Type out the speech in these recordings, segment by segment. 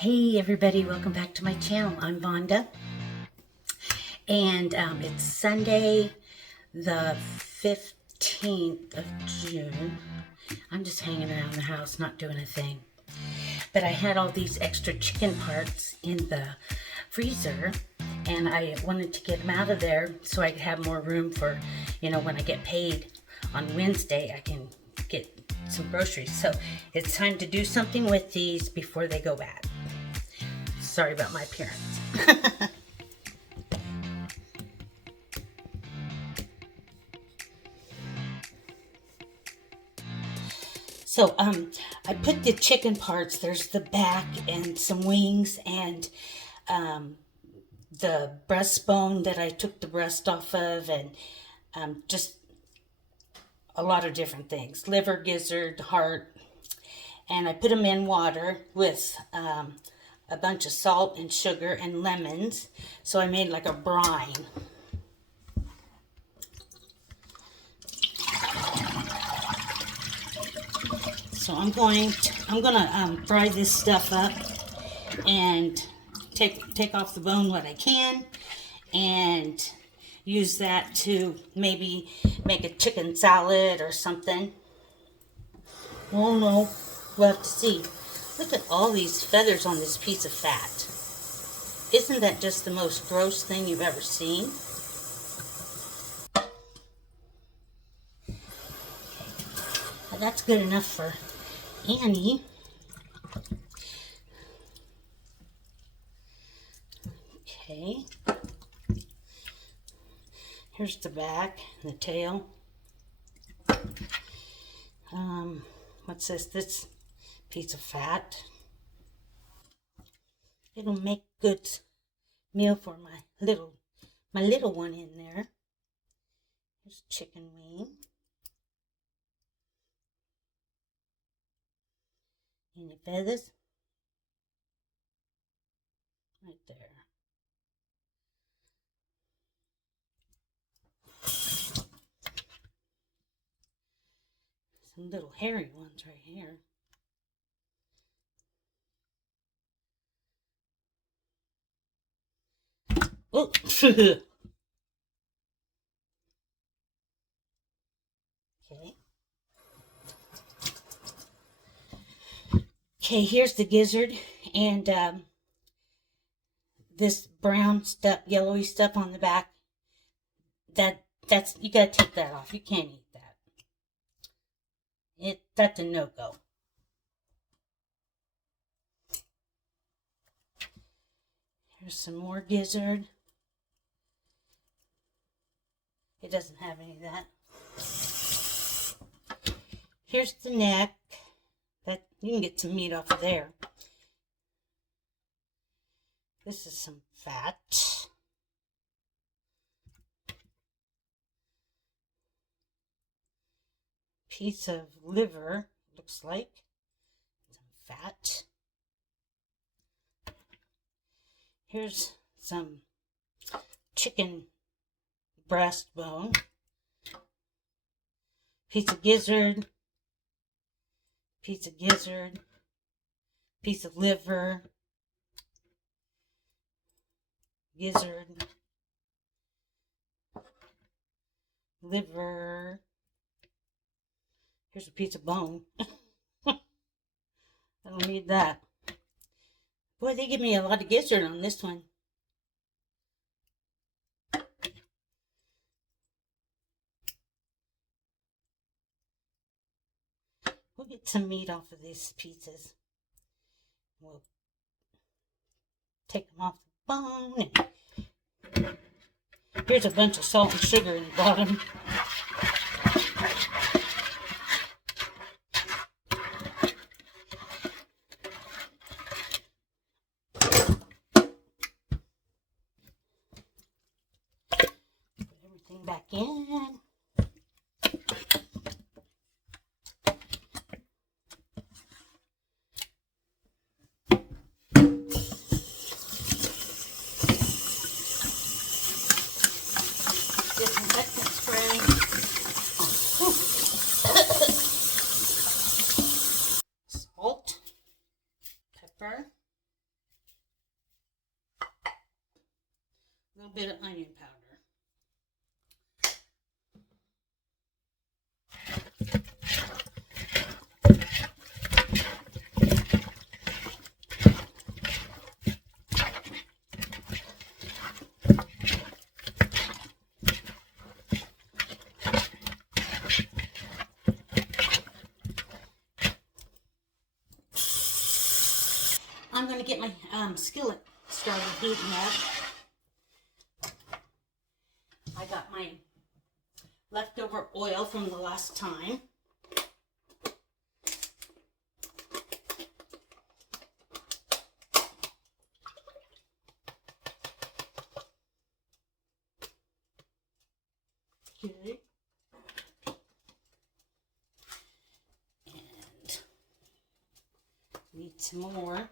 Hey everybody, welcome back to my channel. I'm Vonda, and it's Sunday the 15th of June. I'm just hanging around the house, not doing a thing. But I had all these extra chicken parts in the freezer, and I wanted to get them out of there so I could have more room for, when I get paid on Wednesday, I can get some groceries. So it's time to do something with these before they go bad. Sorry about my appearance. So I put the chicken parts. There's the back and some wings and the breastbone that I took the breast off of, and just a lot of different things. Liver, gizzard, heart. And I put them in water with a bunch of salt and sugar and lemons. So I made like a brine. So I'm gonna fry this stuff up and take off the bone what I can, and use that to maybe make a chicken salad or something. Oh no, we'll have to see. Look at all these feathers on this piece of fat. Isn't that just the most gross thing you've ever seen? Well, that's good enough for Annie. Okay. Here's the back and the tail. What's this? This piece of fat. It'll make good meal for my little one in there. Here's chicken wing. Any feathers? Right there. Some little hairy ones right here. Oh, okay. Okay, here's the gizzard, and this brown stuff, yellowy stuff on the back. That's you gotta take that off. You can't eat that. That's a no-go. Here's some more gizzard. It doesn't have any of that. Here's the neck. That you can get some meat off of there. This is some fat. Piece of liver, looks like. Some fat. Here's some chicken breastbone. Piece of gizzard. Piece of gizzard. Piece of liver. Gizzard. Liver. Here's a piece of bone. I don't need that. Boy, they give me a lot of gizzard on this one. We'll get some meat off of these pieces. We'll take them off the bone. And here's a bunch of salt and sugar in the bottom. Back in. Disinfectant spray. Salt, pepper, little bit of onion powder. I'm going to get my skillet started heating up. I got my leftover oil from the last time. Okay. And need some more.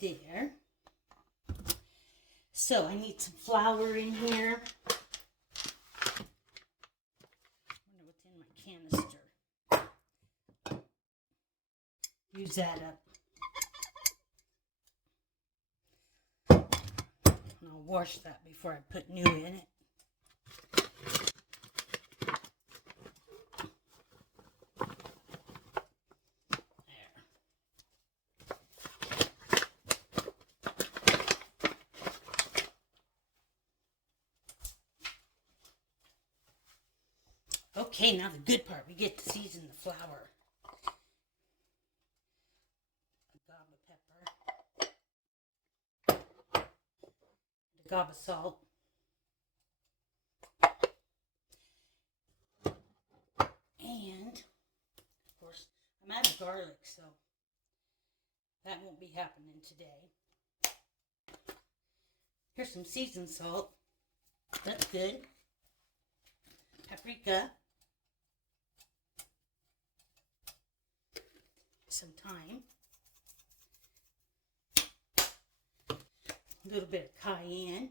There. So I need some flour in here. I wonder what's in my canister. Use that up. And I'll wash that before I put new in it. Okay, now the good part, we get to season the flour. A gob of pepper. A gob of salt. And, of course, I'm out of garlic, so that won't be happening today. Here's some seasoned salt. That's good. Paprika. Some thyme, a little bit of cayenne,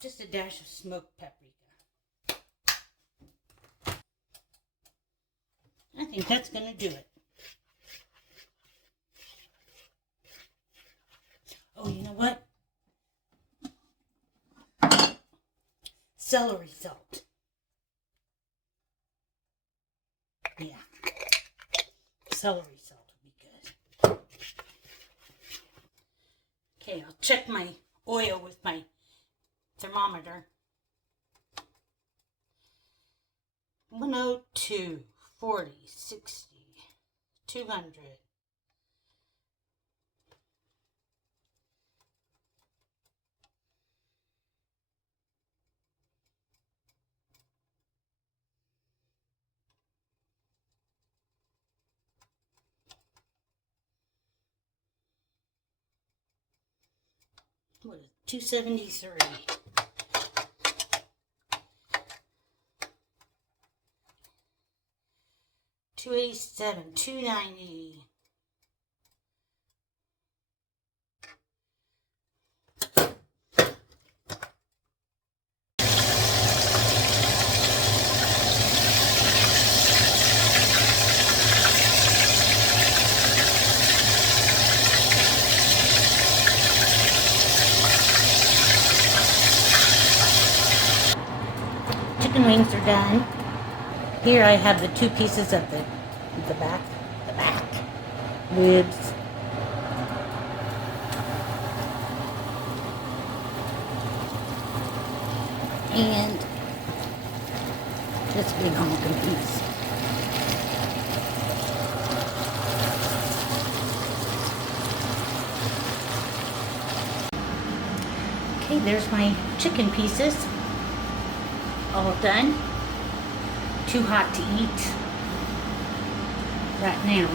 just a dash of smoked paprika. I think that's going to do it. Oh, you know what? Celery salt. Yeah. Celery salt would be good. Okay, I'll check my oil with my thermometer. 102, 40, 60, 200. What is it? 273. 287, 290. Chicken wings are done. Here I have the two pieces of the back ribs. And this big honking piece. Okay, there's my chicken pieces. All done. Too hot to eat right now.